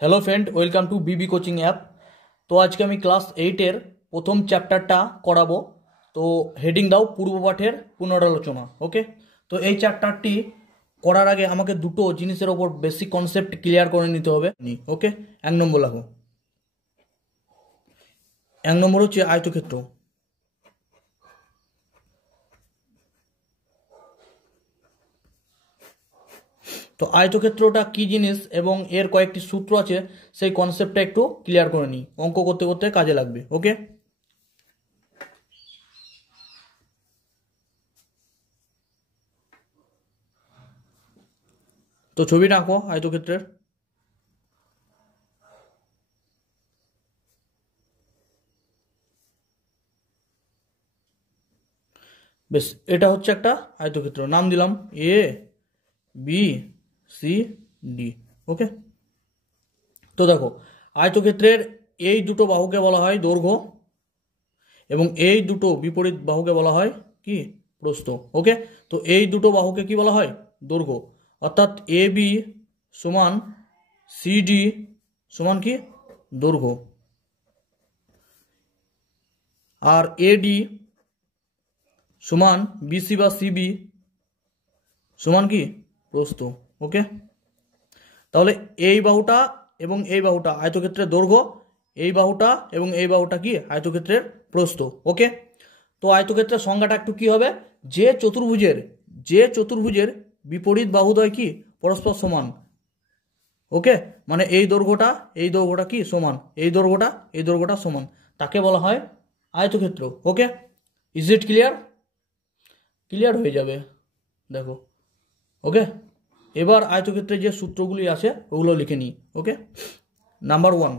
Hello friend welcome to BB coaching app. तो आज के क्लास 8 प्रथम चैप्टारटा कराबो। तो हेडिंग दाओ पूर्वपाठेर पुनरालोचना। ओके, तो ये चैप्टारटी करार आगे आमाके दुटो जिनिसेर ओपर बेसिक कन्सेप्ट क्लियर करे निते होबे। ओके, एक नम्बर लागो, एक नम्बर होच्छे आयतक्षेत्र। तो आयतक्षेत्रटा की जिनिस एवं एर कयेकटी सूत्र आछे सेई कन्सेप्टटा एकटु क्लियर करे निई, अंक करते करते काजे लागबे। ओके, तो छबिटा आँको आयतक्षेत्रेर। बेश एटा होच्छे एकटा आयतक्षेत्र, नाम दिलाम A B C D. Okay, तो देखो आयतक्षेत्रेर এই দুটো বাহুকে বলা হয় দৈর্ঘ্য এবং এই দুটো বিপরীত বাহুকে বলা হয় কি প্রস্থ। ওকে, তো এই দুটো বাহুকে কি বলা হয় দৈর্ঘ্য, অর্থাৎ এ বি সমান সি ডি সমান কি দৈর্ঘ্য, আর এ ডি সমান বিসি বা সিবি সমান কি প্রস্থ। ওকে, তাহলে এই বাহুটা এবং এই বাহুটা আয়তক্ষেত্রের দৈর্ঘ্য, এই বাহুটা এবং এই বাহুটা কি আয়তক্ষেত্রের প্রস্থ। ওকে, তো আয়তক্ষেত্রের সংজ্ঞাটা একটু কি হবে, যে চতুর্ভুজের বিপরীত বাহুদ্বয় কি পরস্পর সমান। ওকে, মানে এই দৈর্ঘ্যটা কি সমান, এই দৈর্ঘ্যটা সমান, তাকে বলা হয় আয়তক্ষেত্র। ওকে, ইজ ইট ক্লিয়ার? ক্লিয়ার হয়ে যাবে দেখো। ওকে, এবার আয়তক্ষেত্রে যে সূত্রগুলি আছে ওগুলো লিখে নিই। ওকে, নাম্বার 1,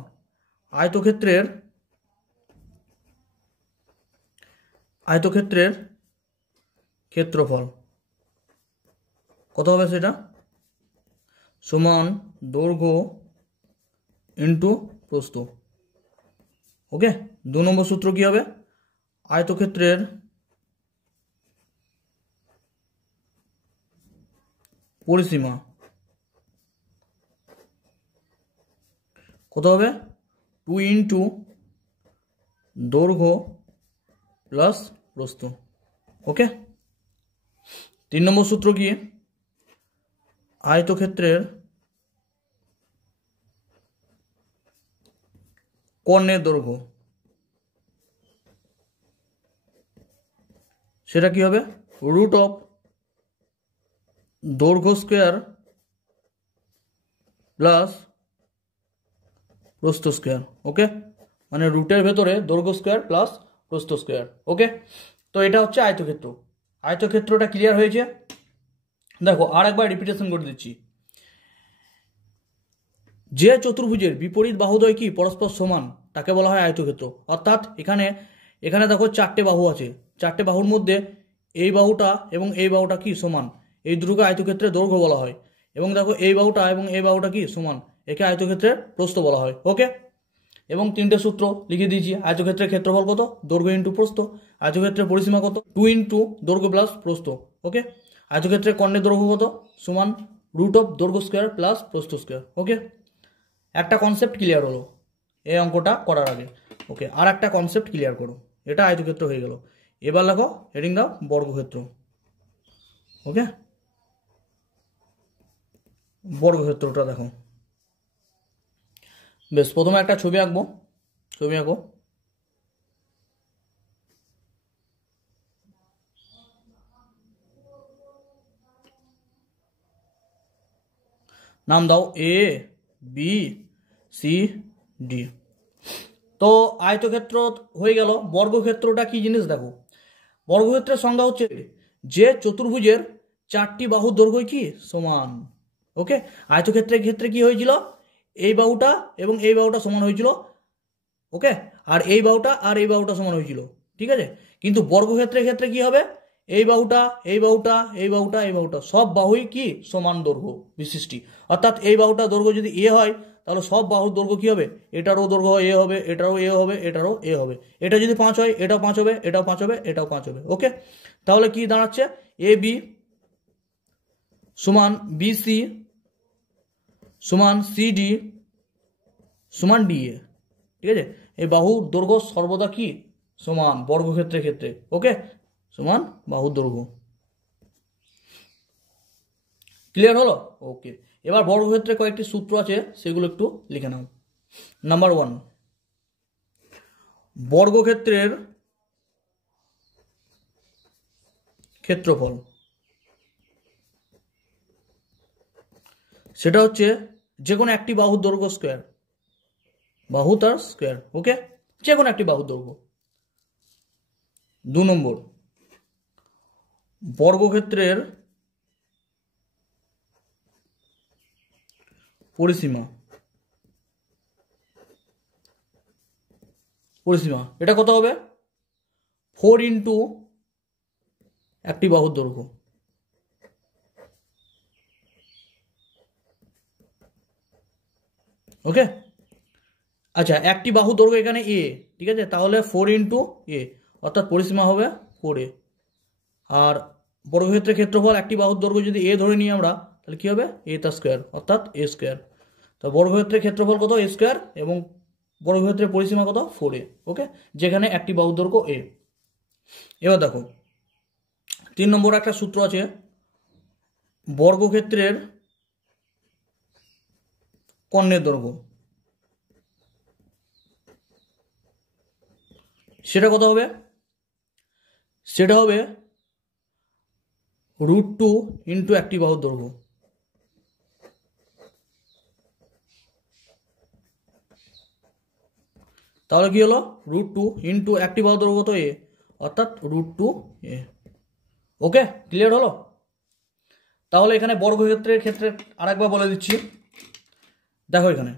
আয়তক্ষেত্রের ক্ষেত্রফল কত হবে, সেটা সমান দৈর্ঘ্য ইন্টু প্রস্থ। ওকে, 2 নম্বর সূত্র কি হবে, আয়তক্ষেত্রের পরিসীমা কত হবে 2 ইন্টু দৈর্ঘ্য প্লাস প্রস্থ। ওকে, 3 নম্বর সূত্র কি, আয়তক্ষেত্রের কর্ণের দৈর্ঘ্য সেটা কি হবে রুট অফ দৈর্ঘ্য স্কোয়ার প্লাস প্রস্থ স্কোয়ার। ওকে, মানে রুটের ভেতরে দৈর্ঘ্য স্কোয়ার প্লাস প্রস্থ স্কোয়ার। ওকে, তো এটা হচ্ছে আয়তক্ষেত্র। আয়তক্ষেত্রটা ক্লিয়ার হয়েছে। দেখো আর একবার রিপিটেশন করে দিচ্ছি, যে চতুর্ভুজের বিপরীত বাহুদ্বয় কি পরস্পর সমান তাকে বলা হয় আয়তক্ষেত্র। অর্থাৎ এখানে দেখো 4টে বাহু আছে, 4টে বাহুর মধ্যে এই বাহুটা এবং এই বাহুটা কি সমান, এই দুটোকে আয়তক্ষেত্রের দৈর্ঘ্য বলা হয়। এবং দেখো এই বাহুটা এবং এই বাহুটা কি সমান, একে আয়তক্ষেত্রের প্রস্থ বলা হয়। ওকে, এবং 3টে সূত্র লিখে দিয়েছি। আয়তক্ষেত্রের ক্ষেত্রফল কত, দৈর্ঘ্য ইন্টু প্রস্থ। আয়তক্ষেত্রের পরিসীমা কত, 2 ইন্টু দৈর্ঘ্য প্লাস প্রস্থ। ওকে, আয়তক্ষেত্রের কর্ণের দৈর্ঘ্য কত সমান রুট অফ দৈর্ঘ্য স্কোয়ার প্লাস প্রস্থ স্কোয়ার। ওকে, একটা কনসেপ্ট ক্লিয়ার হলো এই অঙ্কটা করার আগে। ওকে, আর একটা কনসেপ্ট ক্লিয়ার করো, এটা আয়তক্ষেত্র হয়ে গেল। এবার দেখো হেডিং দাও বর্গক্ষেত্র। ওকে, বর্গক্ষেত্রটা দেখো। বেশ, প্রথমে একটা ছবি আঁকবো, ছবি আঁকো। নাম দাও এ বি সি ডি। তো আয়তক্ষেত্র হয়ে গেল। বর্গক্ষেত্রটা কি জিনিস দেখো, বর্গক্ষেত্রের সংজ্ঞা হচ্ছে যে চতুর্ভুজের 4টি বাহুর দৈর্ঘ্য কি সমান। ওকে, আয়তক্ষেত্রের ক্ষেত্রে কি হয়েছিল, এই বাহুটা এবং এই বাহুটা সমান হয়েছিল। ওকে, আর এই বাহুটা আর এই বাহুটা সমান হয়েছিল, ঠিক আছে। কিন্তু বর্গক্ষেত্রের ক্ষেত্রে কি হবে, এই বাহুটা এই বাহুটা এই বাহুটা এই বাহুটা সব বাহুই কি সমান দৈর্ঘ্য বিশিষ্টি। অর্থাৎ এই বাহুটা দৈর্ঘ্য যদি এ হয় তাহলে সব বাহুর দৈর্ঘ্য কি হবে, এটারও দৈর্ঘ্য এ হবে, এটারও এ হবে, এটারও এ হবে। এটা যদি 5 হয় এটাও 5 হবে, এটাও 5 হবে, এটাও 5 হবে। ওকে, তাহলে কি দাঁড়াচ্ছে, এ বি সমান বিসি সমান সিডি সমান ডিএ। ঠিক আছে, এই বাহুর দৈর্ঘ্য সর্বদা কি সমান বর্গক্ষেত্রের ক্ষেত্রে। ওকে, সমান বাহুর দৈর্ঘ্য। ক্লিয়ার হলো? ওকে, এবার বর্গক্ষেত্রে কয়েকটি সূত্র আছে, সেগুলো একটু লিখে নাও। নাম্বার 1, বর্গক্ষেত্রের ক্ষেত্রফল, সেটা হচ্ছে যে কোনো একটি বাহুর দৈর্ঘ্য স্কোয়ার, বাহু তার স্কোয়ার। ওকে, যে কোনো একটি বাহুর দৈর্ঘ্য। 2 নম্বর, বর্গক্ষেত্রের পরিসীমা, পরিসীমা এটা কত হবে? 4 ইন্টু একটি বাহুর দৈর্ঘ্য। ওকে, আচ্ছা, একটি বাহু দৈর্ঘ্য এখানে এ, ঠিক আছে, তাহলে 4 ইন্টু এ, অর্থাৎ পরিসীমা হবে 4a। আর বর্গক্ষেত্রের ক্ষেত্রফল একটি বাহুর দৈর্ঘ্য যদি এ ধরে নিই আমরা, তাহলে কি হবে? এ তার স্কোয়ার, অর্থাৎ এ স্কোয়ার। তো বর্গক্ষেত্রের ক্ষেত্রফল কত? এ স্কোয়ার, এবং বর্গক্ষেত্রের পরিসীমা কত? 4a। ওকে, যেখানে একটি বাহুর দৈর্ঘ্য এ। এবার দেখো 3 নম্বর একটা সূত্র আছে, বর্গক্ষেত্রের কর্ণের দৈর্ঘ্য, সেটা কত হবে? সেটা হবে √2 ইন্টু একটি বাহুর দৈর্ঘ্য। তাহলে কি হলো? √2 ইন্টু একটি বাহুর দৈর্ঘ্য তো এ, অর্থাৎ √2a। ওকে, ক্লিয়ার হলো? তাহলে এখানে বর্গক্ষেত্রের ক্ষেত্রে আরেকবার বলে দিচ্ছি। দেখো এখানে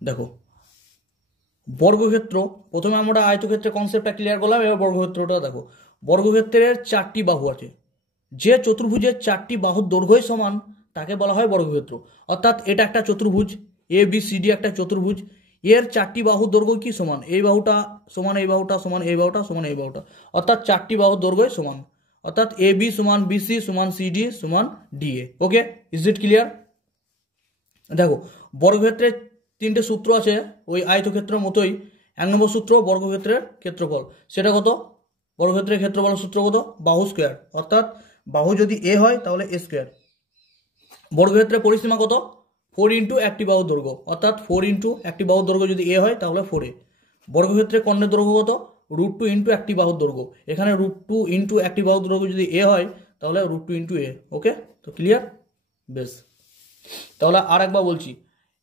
দেখো, বর্গক্ষেত্র, প্রথমে আমরা আয়তক্ষেত্রের কনসেপ্টটা ক্লিয়ার করলাম, এবার বর্গক্ষেত্রটা দেখো। বর্গক্ষেত্রের 4টি বাহু আছে, যে চতুর্ভুজের 4টি বাহুর দৈর্ঘ্যই সমান তাকে বলা হয় বর্গক্ষেত্র। অর্থাৎ এটা একটা চতুর্ভুজ, এ বি সি ডি একটা চতুর্ভুজ, এর 4টি বাহুর দৈর্ঘ্য কি সমান? এই বাহুটা সমান এই বাহুটা সমান এই বাহুটা সমান এই বাহুটা, অর্থাৎ 4টি বাহুর দৈর্ঘ্যই সমান, অর্থাৎ এ বি সমান বিসি সমান সিডি সমান DA. Okay, is it clear? দেখো, বর্গক্ষেত্রের 3টে সূত্র আছে, ওই আয়তক্ষেত্রের মতোই। 1 নম্বর সূত্র, বর্গক্ষেত্রের ক্ষেত্রফল, সেটা কত? বর্গক্ষেত্রের ক্ষেত্রফল সূত্র কত? বাহু স্কোয়ার, অর্থাৎ বাহু যদি এ হয় তাহলে এ স্কোয়ার। বর্গক্ষেত্রের পরিসীমা কত? 4 ইন্টু একটি বাহুর দৈর্ঘ্য, অর্থাৎ 4 ইন্টু একটি বাহুর দৈর্ঘ্য যদি এ হয় তাহলে 4a। বর্গক্ষেত্রের কর্ণের দৈর্ঘ্য কত? √2 ইন্টু একটি বাহুর দৈর্ঘ্য। এখানে √2 ইন্টু একটি বাহুর দৈর্ঘ্য যদি এ হয় তাহলে √2 ইন্টু এ। ওকে, তো ক্লিয়ার? বেশ, তাহলে আর একবার বলছি,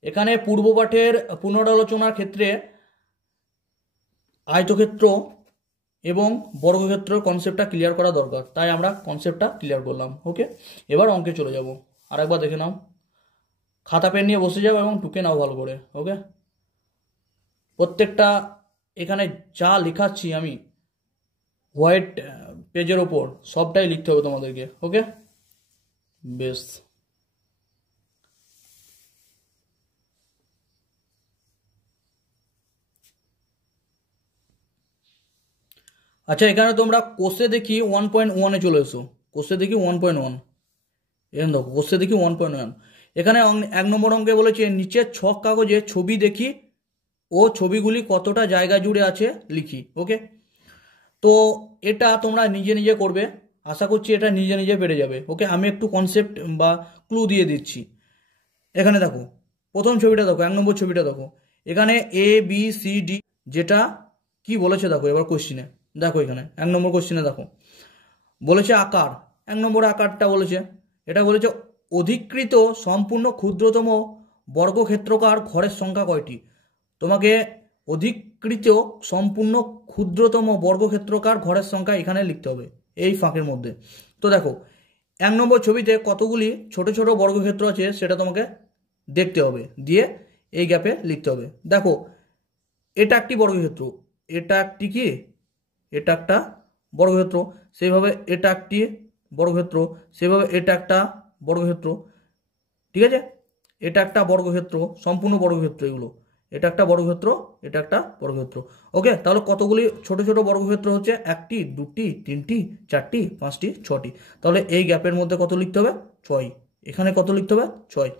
এখানে পূর্বপাঠের পুনরালোচনার ক্ষেত্রে আয়তক্ষেত্র এবং বর্গক্ষেত্রের কনসেপ্টটা ক্লিয়ার করা দরকার, তাই আমরা কনসেপ্টটা ক্লিয়ার করলাম। ওকে, এবার অঙ্কে চলে যাব। আর একবার দেখে নাও, খাতা পেন নিয়ে বসে যাও এবং টুকে নাও ভালো করে। ওকে, প্রত্যেকটা এখানে যা লেখাচ্ছি আমি হোয়াইট পেজের ওপর সবটাই লিখতে হবে তোমাদেরকে। ওকে, বেশ। আচ্ছা, এখানে তোমরা কোষে দেখি 1.1-এ চলে এসো। কোষে দেখি 1.1, এরকম দেখো, কোষে দেখি 1.1। এখানে 1 নম্বর অঙ্কে বলেছে নিচের ছক কাগজে ছবি দেখি ও ছবিগুলি কতটা জায়গা জুড়ে আছে লিখি। ওকে, তো এটা তোমরা নিজে নিজে করবে, আশা করছি এটা নিজে নিজে পেরে যাবে। ওকে, আমি একটু কনসেপ্ট বা ক্লু দিয়ে দিচ্ছি। এখানে দেখো, প্রথম ছবিটা দেখো, 1 নম্বর ছবিটা দেখো, এখানে এ বি সি ডি যেটা কি বলেছে দেখো। এবার কোশ্চিনে দেখো, এখানে 1 নম্বর কোশ্চিনে দেখো বলেছে আকার। 1 নম্বর আকারটা বলেছে, এটা বলেছে অধিকৃত সম্পূর্ণ ক্ষুদ্রতম বর্গক্ষেত্রকার ঘরের সংখ্যা কয়টি? তোমাকে অধিকৃত সম্পূর্ণ ক্ষুদ্রতম বর্গক্ষেত্রকার ঘরের সংখ্যা এখানে লিখতে হবে এই ফাঁকের মধ্যে। তো দেখো, 1 নম্বর ছবিতে কতগুলি ছোট ছোট বর্গক্ষেত্র আছে সেটা তোমাকে দেখতে হবে, দিয়ে এই গ্যাপে লিখতে হবে। দেখো, এটা একটি বর্গক্ষেত্র, এটা একটি কি, এটা একটা বর্গক্ষেত্র, সেইভাবে এটা একটি বর্গক্ষেত্র, সেইভাবে এটা একটা বর্গক্ষেত্র। ঠিক আছে, এটা একটা বর্গক্ষেত্র, সম্পূর্ণ বর্গক্ষেত্র এগুলো। এটা একটা বর্গক্ষেত্র, এটা একটা বর্গক্ষেত্র। ওকে, তাহলে কতগুলি ছোট ছোট বর্গক্ষেত্র হচ্ছে? 1টি, 2টি, 3টি, 4টি, 5টি, 6টি। তাহলে এই গ্যাপের মধ্যে কত লিখতে হবে? 6। এখানে কত লিখতে হবে 6।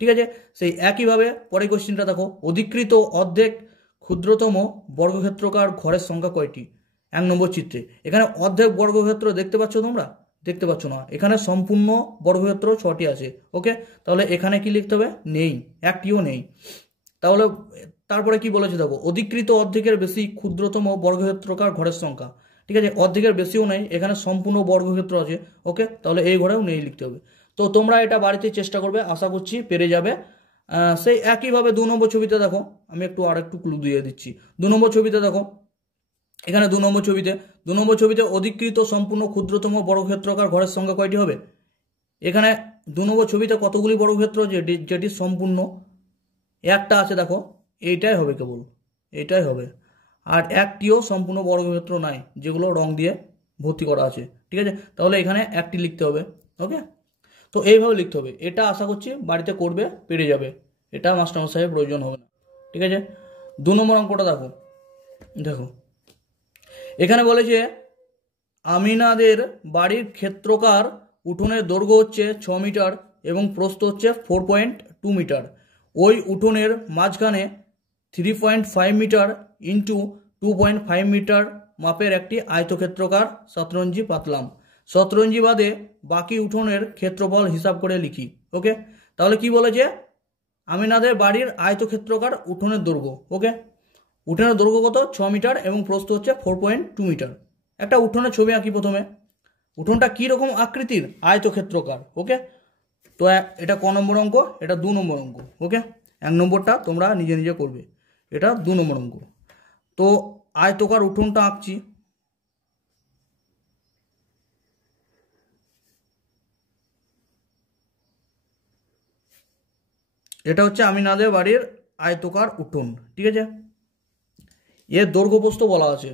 ঠিক আছে, সেই একইভাবে পরের কোশ্চেনটা দেখো, অধিকৃত অর্ধেক ক্ষুদ্রতম বর্গক্ষেত্রকার ঘরের সংখ্যা কয়টি? 1 নম্বর চিত্রে। এখানে অর্ধেক বর্গক্ষেত্র দেখতে পাচ্ছ তোমরা? দেখতে পাচ্ছ না, এখানে সম্পূর্ণ বর্গক্ষেত্র 6টি আছে। ওকে, তাহলে এখানে কি লিখতে হবে? নেই, একটিও নেই। তাহলে তারপরে কি বলেছে দেখো, অধিকৃত অর্ধেকের বেশি ক্ষুদ্রতম বর্গক্ষেত্রকার ঘরের সংখ্যা। ঠিক আছে, অর্ধেকের বেশিও নেই, এখানে সম্পূর্ণ বর্গক্ষেত্র আছে। ওকে, তাহলে এই ঘরেও নেই লিখতে হবে। তো তোমরা এটা বাড়িতে চেষ্টা করবে, আশা করছি পেরে যাবে। সেই একইভাবে 2 নম্বর ছবিতে দেখো, আমি আরেকটু ক্লু দিয়ে দিচ্ছি। 2 নম্বর ছবিতে দেখো, এখানে 2 নম্বর ছবিতে অধিকৃত সম্পূর্ণ ক্ষুদ্রতম বর্গক্ষেত্রকার ঘরের সংখ্যা কয়টি হবে? এখানে 2 নম্বর ছবিতে কতগুলি বর্গক্ষেত্র যেটি সম্পূর্ণ? একটা আছে দেখো, এইটাই হবে, কেবল এইটাই হবে। আর একটিও সম্পূর্ণ বর্গক্ষেত্র নাই, যেগুলো রং দিয়ে ভর্তি করা আছে। ঠিক আছে, তাহলে এখানে একটি লিখতে হবে। ওকে, তো এইভাবে লিখতে হবে। এটা আশা করছি বাড়িতে করবে, পেরে যাবে, এটা মাস্টারমশাইয়ের প্রয়োজন হবে না। ঠিক আছে, 2 নম্বর অঙ্কটা দেখো। দেখো এখানে বলেছে আমিনাদের বাড়ির ক্ষেত্রকার উঠোনের দৈর্ঘ্য হচ্ছে 6 মিটার এবং প্রস্থ হচ্ছে 4.2 মিটার। ওই উঠোনের মাঝখানে 3.5 মিটার ইন্টু 2.5 মিটার মাপের একটি আয়তক্ষেত্রকার শতরঞ্জি পাতলাম। শতরঞ্জি বাদে বাকি উঠোনের ক্ষেত্রফল হিসাব করে লিখি। ওকে, তাহলে কি বলেছে? আমিনাদের বাড়ির আয়তক্ষেত্রকার উঠোনের দৈর্ঘ্য। ওকে, উঠোনের দৈর্ঘ্য কত? 6 মিটার এবং প্রস্থ হচ্ছে 4.2 মিটার। একটা উঠোনের ছবি আঁকি প্রথমে। উঠোনটা কি রকম আকৃতির? আয়তক্ষেত্রকার। ওকে, তো এটা ক নম্বর অঙ্ক? এটা 2 নম্বর অঙ্ক। ওকে, 1 নম্বরটা তোমরা নিজে নিজে করবে, এটা 2 নম্বর অঙ্ক। তো আয়তকার উঠোনটা আঁকছি। এটা হচ্ছে আমিনাদের বাড়ির আয়তকার উঠোন। ঠিক আছে, এর দৈর্ঘ্য প্রস্থ বলা আছে।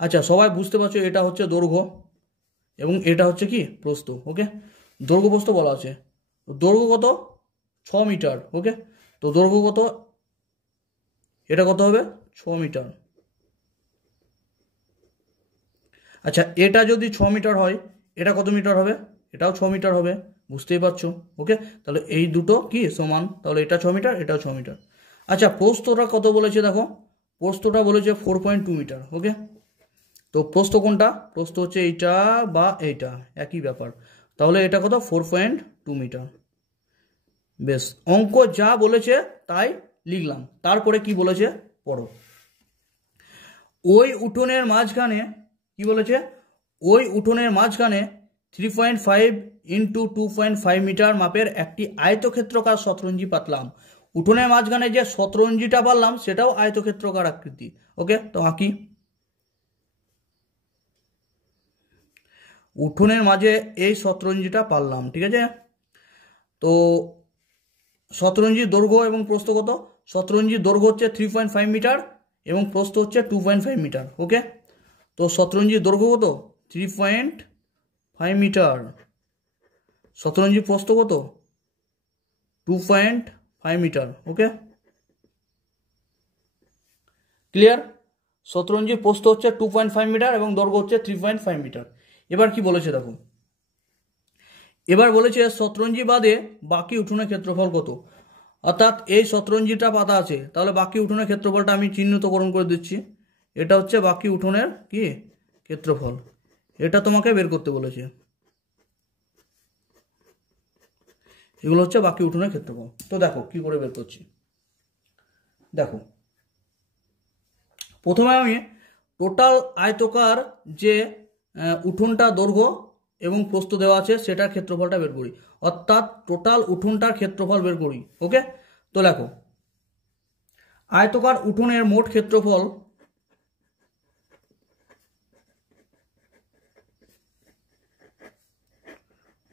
আচ্ছা, সবাই বুঝতে পারছো, এটা হচ্ছে দৈর্ঘ্য এবং এটা হচ্ছে কি প্রস্থ। ওকে, দৈর্ঘ্য প্রস্থ বলা আছে। দৈর্ঘ্য কত? 6 মিটার। ওকে, তো দৈর্ঘ্য কত? এটা কত হবে? 6 মিটার। আচ্ছা, এটা যদি 6 মিটার হয়, এটা কত মিটার হবে? এটাও 6 মিটার হবে, বুঝতেই পারছো। ওকে, তাহলে এই দুটো কি সমান? তাহলে এটা 6 মিটার, এটাও 6 মিটার। আচ্ছা, প্রস্থটা কত বলেছে দেখো, প্রস্থটা বলেছে 4.2 মিটার। ওকে, তো প্রস্থ কোনটা? প্রস্থ হচ্ছে এইটা বা এইটা, একই ব্যাপার। তাহলে এটা কত? 4.2 মিটার। বেশ, অঙ্ক যা বলেছে তাই লিখলাম। তারপরে কি বলেছে পড়ো। ওই উঠোনের মাঝখানে কি বলেছে? ওই উঠোনের মাঝখানে 3.5 ইন্টু 2.5 মিটার মাপের একটি আয়তক্ষেত্রকার শতরঞ্জি পাতলাম। উঠোনের মাঝখানে যে শতরঞ্জিটা পারলাম সেটাও আয়তক্ষেত্রকার আকৃতি। ওকে, তো আঁকি। উঠোনের মাঝে এই শতরঞ্জিটা পারলাম। ঠিক আছে, তো শতরঞ্জির দৈর্ঘ্য এবং প্রস্থ কত? শতরঞ্জির দৈর্ঘ্য হচ্ছে 3.5 মিটার এবং প্রস্থ হচ্ছে 2.5 মিটার। ওকে, তো শতরঞ্জির দৈর্ঘ্য কত? 3.5 মিটার। শতরঞ্জির প্রস্থ কত? 2.5 মিটার। ওকে, ক্লিয়ার? শতরঞ্জির প্রস্থ হচ্ছে 2.5 মিটার এবং দৈর্ঘ্য হচ্ছে 3.5 মিটার। এবার কি বলেছে দেখো, এবার বলেছে শতরঞ্জি বাদে বাকি উঠোনের ক্ষেত্রফল কত। অর্থাৎ এই শতরঞ্জিটা পাতা আছে, তাহলে বাকি উঠোনের ক্ষেত্রফলটা আমি চিহ্নিতকরণ করে দিচ্ছি। এটা হচ্ছে বাকি উঠোনের কি ক্ষেত্রফল, এটা তোমাকে বের করতে বলেছে। এগুলো হচ্ছে বাকি উঠোনের ক্ষেত্রফল। তো দেখো কি করে বের করছি। দেখো প্রথমে আমি টোটাল আয়তকার যে উঠোনটা দৈর্ঘ্য এবং প্রস্থ দেওয়া আছে সেটার ক্ষেত্রফলটা বের করি, অর্থাৎ টোটাল উঠোনটার ক্ষেত্রফল বের করি। ওকে, তো দেখো আয়তকার উঠোনের মোট ক্ষেত্রফল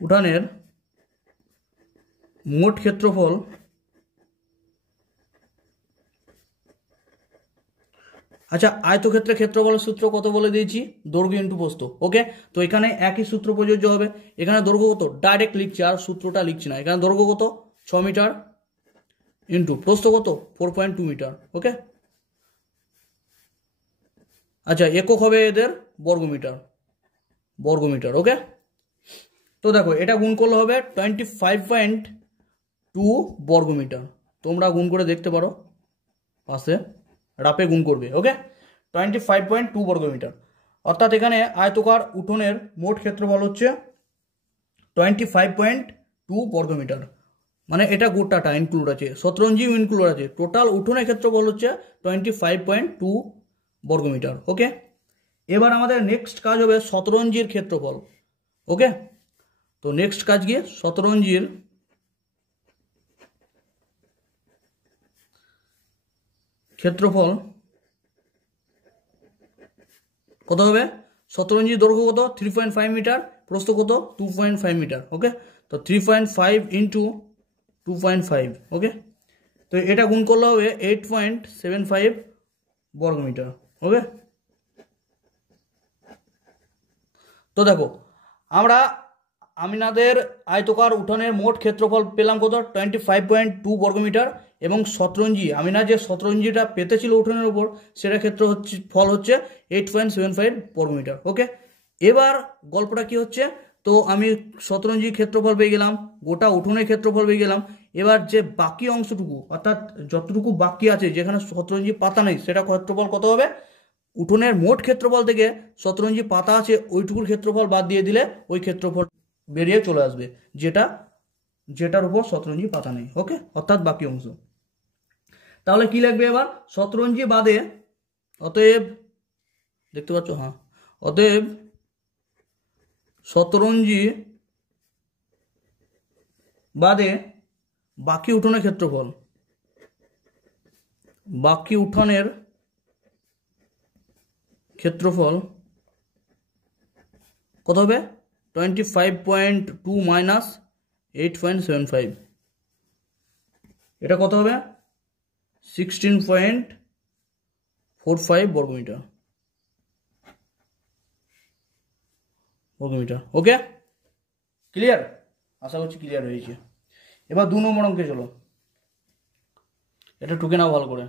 উঠানের মোট ক্ষেত্রফল আচ্ছা, আয়তক্ষেত্রের ক্ষেত্রফলের সূত্র কত বলে দিয়েছি? দৈর্ঘ্য ইন্টু প্রস্থ। ওকে, তো এখানে একই সূত্র প্রযোজ্য হবে। এখানে দৈর্ঘ্য কত ডাইরেক্ট লিখছি, আর সূত্রটা লিখছি না। এখানে দৈর্ঘ্য কত? 6 মিটার ইন্টু প্রস্থ কত? 4.2 মিটার। ওকে, আচ্ছা একক হবে এদের বর্গমিটার। ওকে, তো দেখো এটা গুণ করলে হবে 25.2 বর্গমিটার। তোমরা গুণ করে দেখতে পারো, পাশে রাপে গুণ করবে। ওকে, 25.2 বর্গমিটার, অর্থাৎ এখানে আয়তকার উঠোনের মোট ক্ষেত্রফল হচ্ছে 25.2 বর্গমিটার। মানে এটা গোটাটা ইনক্লুড আছে, শতরঞ্জিও ইনক্লুড আছে। টোটাল উঠোনের ক্ষেত্রফল হচ্ছে 25.2 বর্গমিটার। ওকে, এবার আমাদের নেক্সট কাজ হবে শতরঞ্জির ক্ষেত্রফল। ওকে, তো নেক্সট কাজ কি, শতরঞ্জির ক্ষেত্রফল কত হবে? শতরঞ্জির দৈর্ঘ্য কত? 3.5 মিটার, প্রস্থ কত? 2.5 মিটার। ওকে, তো 3.5 ইন্টু 2.5। ওকে, তো এটা গুণ করলে হবে 8.75 বর্গমিটার। ওকে, তো দেখো আমরা আমিনাদের আয়তকার উঠোনের মোট ক্ষেত্রফল পেলাম কত? 25.2 বর্গমিটার, এবং শতরঞ্জি আমিনা যে শতরঞ্জিটা পেতেছিল উঠোনের উপর, সেটা ক্ষেত্র হচ্ছে ফল হচ্ছে 8.75 বর্গমিটার। ওকে, এবার গল্পটা কি হচ্ছে, তো আমি শতরঞ্জির ক্ষেত্রফল পেয়ে গেলাম, গোটা উঠোনের ক্ষেত্রফল পেয়ে গেলাম। এবার যে বাকি অংশটুকু, অর্থাৎ যতটুকু বাকি আছে যেখানে শতরঞ্জি পাতা নেই, সেটা ক্ষেত্রফল কত হবে? উঠোনের মোট ক্ষেত্রফল থেকে শতরঞ্জি পাতা আছে ওইটুকুর ক্ষেত্রফল বাদ দিয়ে দিলে ওই ক্ষেত্রফল বেরিয়ে চলে আসবে, যেটার উপর শতরঞ্জি পাতা নেই। ওকে, অর্থাৎ বাকি অংশ। তাহলে কি লাগবে এবার? শতরঞ্জি বাদে, অতএব দেখতে পাচ্ছ, হ্যাঁ, অতএব শতরঞ্জি বাদে বাকি উঠোনের ক্ষেত্রফল, বাকি উঠোনের ক্ষেত্রফল কত হবে? 25.2 মাইনাস 8.75, এটা কত হবে? 16.45 বর্গমিটার। ওকে, ক্লিয়ার? আশা করছি ক্লিয়ার হয়েছে। এবার 2 নম্বর অঙ্কে চলো, এটা টুকে নাও ভালো করে।